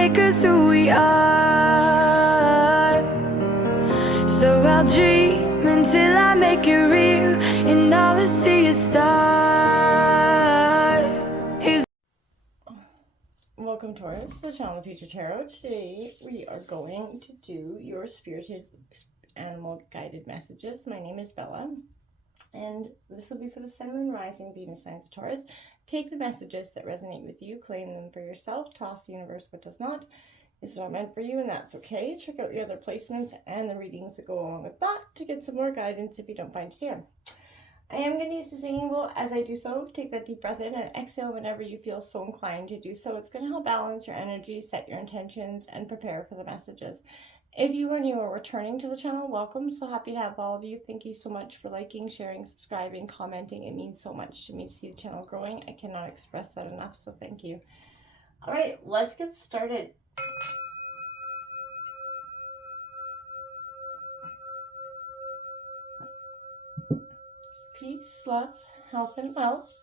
make us who we are. So I'll dream until I make it real, and all I see is stars. Welcome, Taurus, the channel of Future Tarot. Today we are going to do your spirited animal guided messages. My name is Bella, and this will be for the Sun, Moon, Rising, Venus signs of Taurus. Take the messages that resonate with you, claim them for yourself, toss the universe what does not. It's not meant for you, and that's okay. Check out the other placements and the readings that go along with that to get some more guidance if you don't find it here. I am going to use the singing bowl as I do so. Take that deep breath in and exhale whenever you feel so inclined to do so. It's going to help balance your energy, set your intentions, and prepare for the messages. If you are new or returning to the channel, welcome. So happy to have all of you. Thank you so much for liking, sharing, subscribing, commenting. It means so much to me to see the channel growing. I cannot express that enough, so thank you. All right, let's get started. Peace, love, health, and wealth.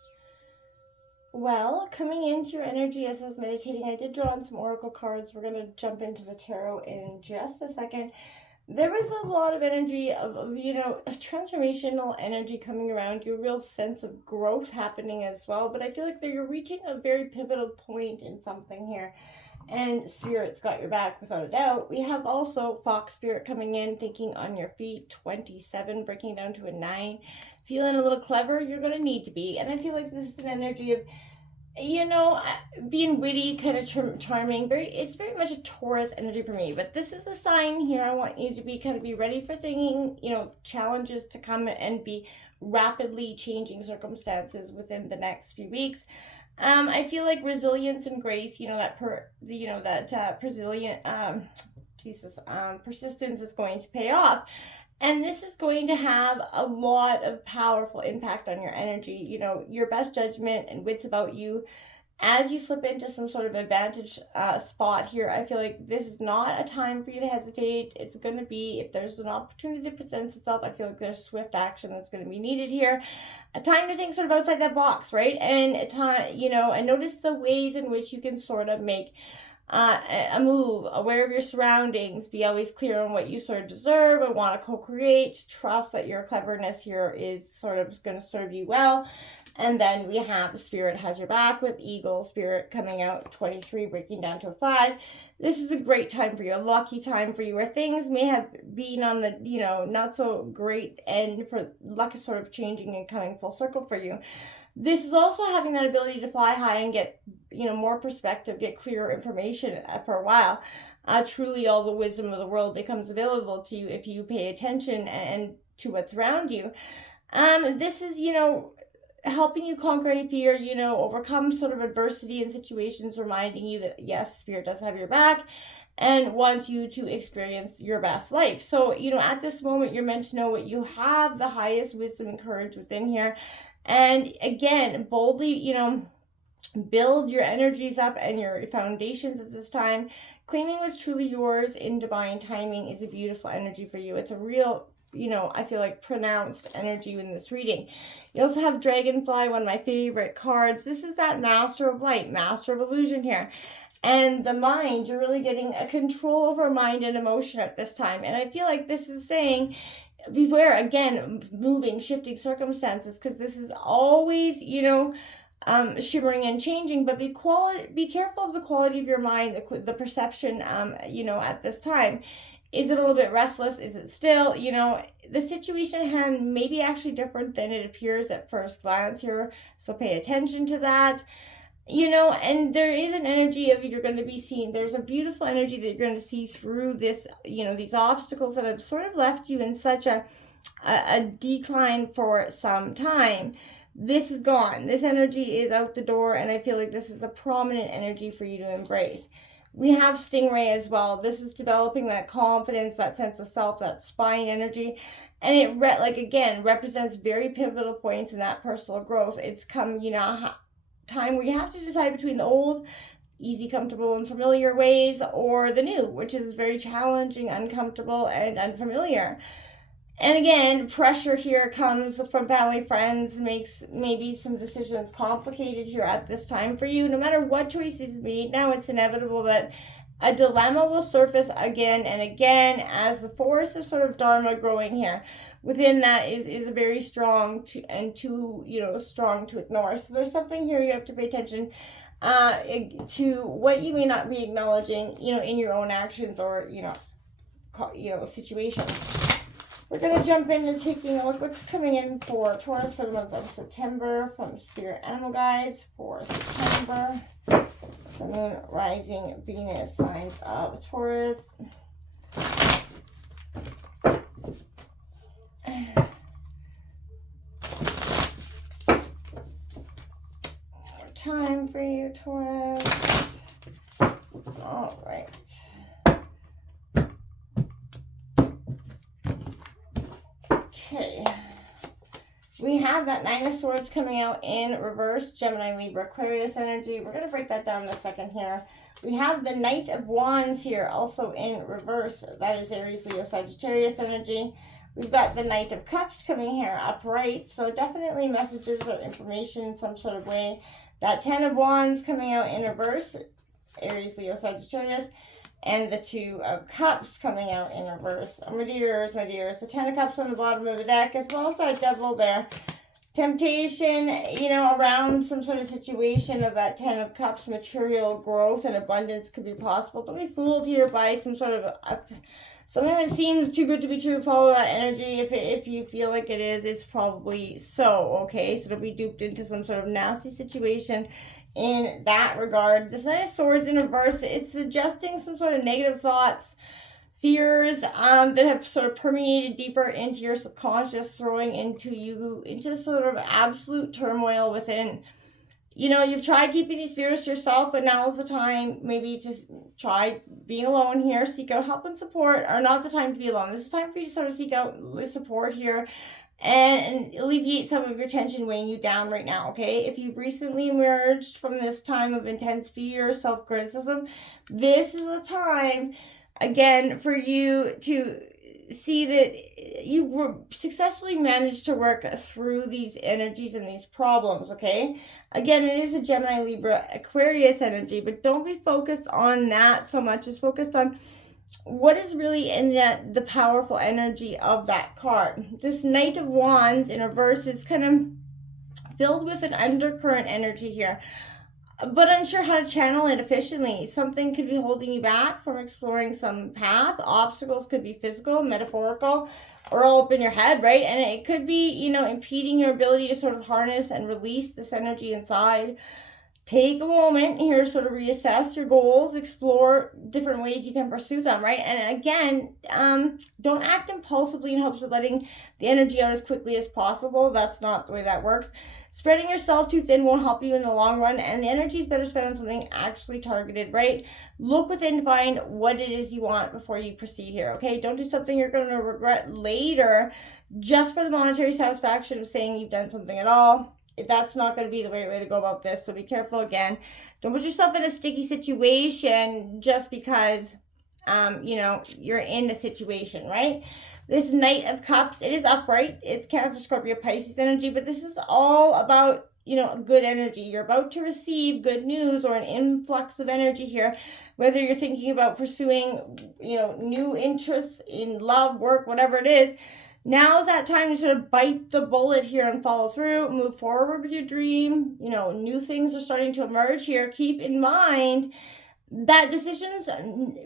Well, coming into your energy as I was meditating, I did draw on some oracle cards. We're going to jump into the tarot in just a second. There was a lot of energy of transformational energy coming around you, a real sense of growth happening as well. But I feel like that you're reaching a very pivotal point in something here. And Spirit's got your back without a doubt. We have also Fox Spirit coming in, thinking on your feet, 27, breaking down to a 9. Feeling a little clever, you're going to need to be. And I feel like this is an energy of, being witty, kind of charming. It's very much a Taurus energy for me. But this is a sign here. I want you to be ready for thinking, challenges to come and be rapidly changing circumstances within the next few weeks. I feel like resilience and grace, persistence is going to pay off. And this is going to have a lot of powerful impact on your energy, your best judgment and wits about you. As you slip into some sort of advantage spot here, I feel like this is not a time for you to hesitate. It's going to be, if there's an opportunity that presents itself, I feel like there's swift action that's going to be needed here. A time to think sort of outside that box, right? And a time, and notice the ways in which you can sort of make a move, aware of your surroundings, be always clear on what you sort of deserve and want to co-create, trust that your cleverness here is sort of going to serve you well. And then we have the Spirit has your back with Eagle Spirit coming out 23, breaking down to a 5. This is a great time for you, a lucky time for you, where things may have been on the, not so great end for luck is sort of changing and coming full circle for you. This is also having that ability to fly high and get, more perspective, get clearer information for a while. Truly all the wisdom of the world becomes available to you if you pay attention and to what's around you. This is, helping you conquer any fear, overcome sort of adversity in situations, reminding you that, yes, Spirit does have your back and wants you to experience your best life. So, at this moment, you're meant to know what you have, the highest wisdom and courage within here. And again, boldly, build your energies up and your foundations at this time. Claiming what's truly yours in divine timing is a beautiful energy for you. It's a real, I feel like pronounced energy in this reading. You also have Dragonfly, one of my favorite cards. This is that Master of Light, Master of Illusion here. And the mind, you're really getting a control over mind and emotion at this time. And I feel like this is saying, beware, again, moving, shifting circumstances, because this is always, shimmering and changing, but be careful of the quality of your mind, the perception, at this time. Is it a little bit restless? Is it still, the situation at hand may be actually different than it appears at first glance here, so pay attention to that. And there is an energy of you're going to be seen. There's a beautiful energy that you're going to see through this, these obstacles that have sort of left you in such a decline for some time. This is gone. This energy is out the door, and I feel like this is a prominent energy for you to embrace. We have Stingray as well. This is developing that confidence, that sense of self, that spine energy. And it, represents very pivotal points in that personal growth. It's come, time where you have to decide between the old, easy, comfortable, and familiar ways, or the new, which is very challenging, uncomfortable, and unfamiliar. And again, pressure here comes from family, friends, makes maybe some decisions complicated here at this time for you. No matter what choice is made now, it's inevitable that A dilemma will surface again and again as the force of sort of dharma growing here. Within that is very strong and too, strong to ignore. So there's something here you have to pay attention to what you may not be acknowledging, in your own actions or, situations. We're going to jump into taking a look what's coming in for Taurus for the month of September from Spirit Animal Guides for September. Sun, Moon, Rising, Venus, signs of Taurus. More time for you, Taurus. All right. Okay. We have that Nine of Swords coming out in reverse, Gemini, Libra, Aquarius energy. We're going to break that down in a second here. We have the Knight of Wands here also in reverse. That is Aries, Leo, Sagittarius energy. We've got the Knight of Cups coming here upright. So definitely messages or information in some sort of way. That Ten of Wands coming out in reverse, Aries, Leo, Sagittarius. And the Two of Cups coming out in reverse. My dears, the Ten of Cups on the bottom of the deck, as well as that Devil there. Temptation, around some sort of situation of that Ten of Cups, material growth and abundance could be possible. Don't be fooled here by some sort of something that seems too good to be true. Follow that energy. If you feel like it is, it's probably so, okay? So don't be duped into some sort of nasty situation in that regard. This Knight of Swords in reverse, it's suggesting some sort of negative thoughts, fears that have sort of permeated deeper into your subconscious, throwing into sort of absolute turmoil within. You've tried keeping these fears to yourself, but now's the time maybe to try being alone here, seek out help and support, or not the time to be alone. This is time for you to sort of seek out support here and alleviate some of your tension weighing you down right now, okay? If you've recently emerged from this time of intense fear, self-criticism, this is the time, again, for you to see that you were successfully managed to work through these energies and these problems, okay? Again, it is a Gemini, Libra, Aquarius energy, but don't be focused on that so much. Just focused on what is really in the powerful energy of that card. This Knight of Wands in reverse is kind of filled with an undercurrent energy here, but unsure how to channel it efficiently. Something could be holding you back from exploring some path. Obstacles could be physical, metaphorical, or all up in your head, right? And it could be, impeding your ability to sort of harness and release this energy inside. Take a moment here to sort of reassess your goals, explore different ways you can pursue them, right? And again, don't act impulsively in hopes of letting the energy out as quickly as possible. That's not the way that works. Spreading yourself too thin won't help you in the long run, and the energy is better spent on something actually targeted, right? Look within to find what it is you want before you proceed here, okay? Don't do something you're going to regret later just for the monetary satisfaction of saying you've done something at all. That's not going to be the right way to go about this. So be careful again. Don't put yourself in a sticky situation just because, you're in a situation, right? This Knight of Cups, it is upright. It's Cancer, Scorpio, Pisces energy, but this is all about, good energy. You're about to receive good news or an influx of energy here, whether you're thinking about pursuing, new interests in love, work, whatever it is. Now is that time to sort of bite the bullet here and follow through, move forward with your dream. New things are starting to emerge here. Keep in mind that decisions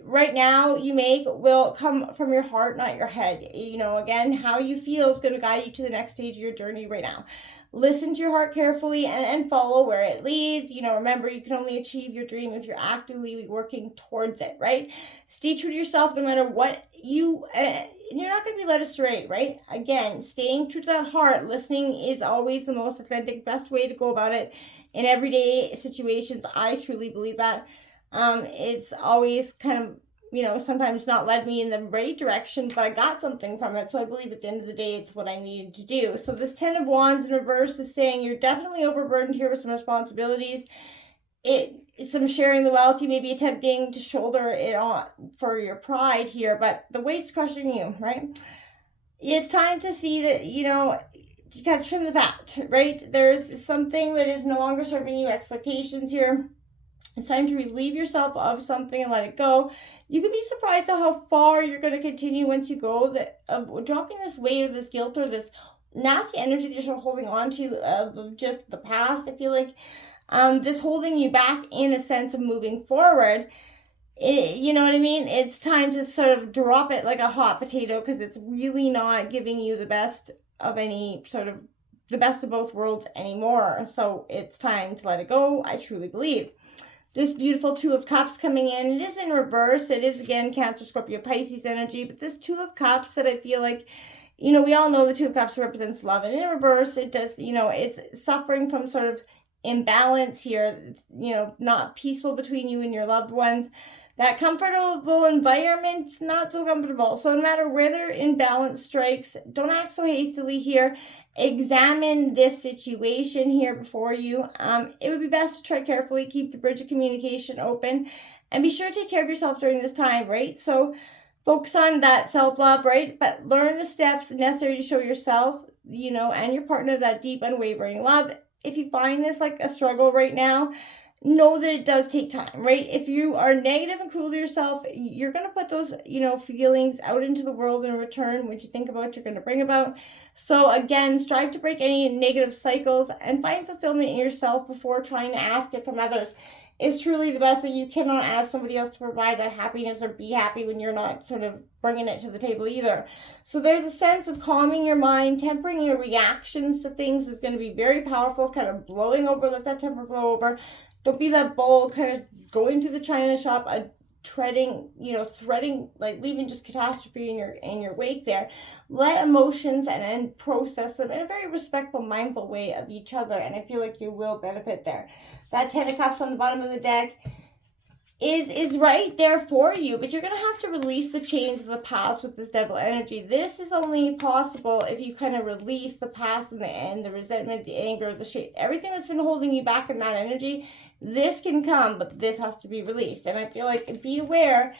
right now you make will come from your heart, not your head. Again, how you feel is going to guide you to the next stage of your journey right now. Listen to your heart carefully and follow where it leads. Remember, you can only achieve your dream if you're actively working towards it, right? Stay true to yourself no matter what you're not going to be led astray, right? Again, staying true to that heart, listening is always the most authentic, best way to go about it in everyday situations. I truly believe that. It's always kind of, sometimes not led me in the right direction, but I got something from it. So I believe at the end of the day, it's what I needed to do. So this Ten of Wands in reverse is saying you're definitely overburdened here with some responsibilities. Some sharing the wealth, you may be attempting to shoulder it on for your pride here, but the weight's crushing you, right? It's time to see that, you got to trim the fat, right? There's something that is no longer serving you, expectations here. It's time to relieve yourself of something and let it go. You can be surprised at how far you're going to continue once you go. That dropping this weight or this guilt or this nasty energy that you're sort of holding on to of just the past. I feel like this holding you back in a sense of moving forward. You know what I mean? It's time to sort of drop it like a hot potato because it's really not giving you the best of any sort of the best of both worlds anymore. So it's time to let it go, I truly believe. This beautiful Two of Cups coming in, it is in reverse. It is, again, Cancer, Scorpio, Pisces energy. But this Two of Cups that I feel like, we all know the Two of Cups represents love. And in reverse, it does, it's suffering from sort of imbalance here, not peaceful between you and your loved ones. That comfortable environment, not so comfortable. So no matter where their imbalance strikes, don't act so hastily here. Examine this situation here before you. It would be best to tread carefully, keep the bridge of communication open, and be sure to take care of yourself during this time, right? So focus on that self-love, right? But learn the steps necessary to show yourself, and your partner that deep, unwavering love. If you find this like a struggle right now, know that it does take time, right? If you are negative and cruel to yourself, you're going to put those, feelings out into the world in return. What you think about, you're going to bring about. So again, strive to break any negative cycles and find fulfillment in yourself before trying to ask it from others. It's truly the best that you cannot ask somebody else to provide that happiness or be happy when you're not sort of bringing it to the table either. So there's a sense of calming your mind, tempering your reactions to things is going to be very powerful, kind of blowing over, let that temper blow over. Don't be that bull kind of going to the china shop, threading, like leaving just catastrophe in your wake there. Let emotions and process them in a very respectful, mindful way of each other. And I feel like you will benefit there. That Ten of Cups on the bottom of the deck is right there for you, but you're going to have to release the chains of the past with this Devil energy. This is only possible if you kind of release the past and the resentment, the anger, the shame, everything that's been holding you back in that energy. This can come, but this has to be released. And I feel like be aware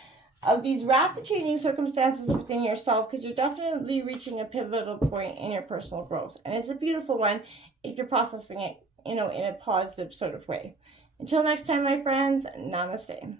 of these rapid changing circumstances within yourself, because you're definitely reaching a pivotal point in your personal growth. And it's a beautiful one if you're processing it, in a positive sort of way. Until next time, my friends, namaste.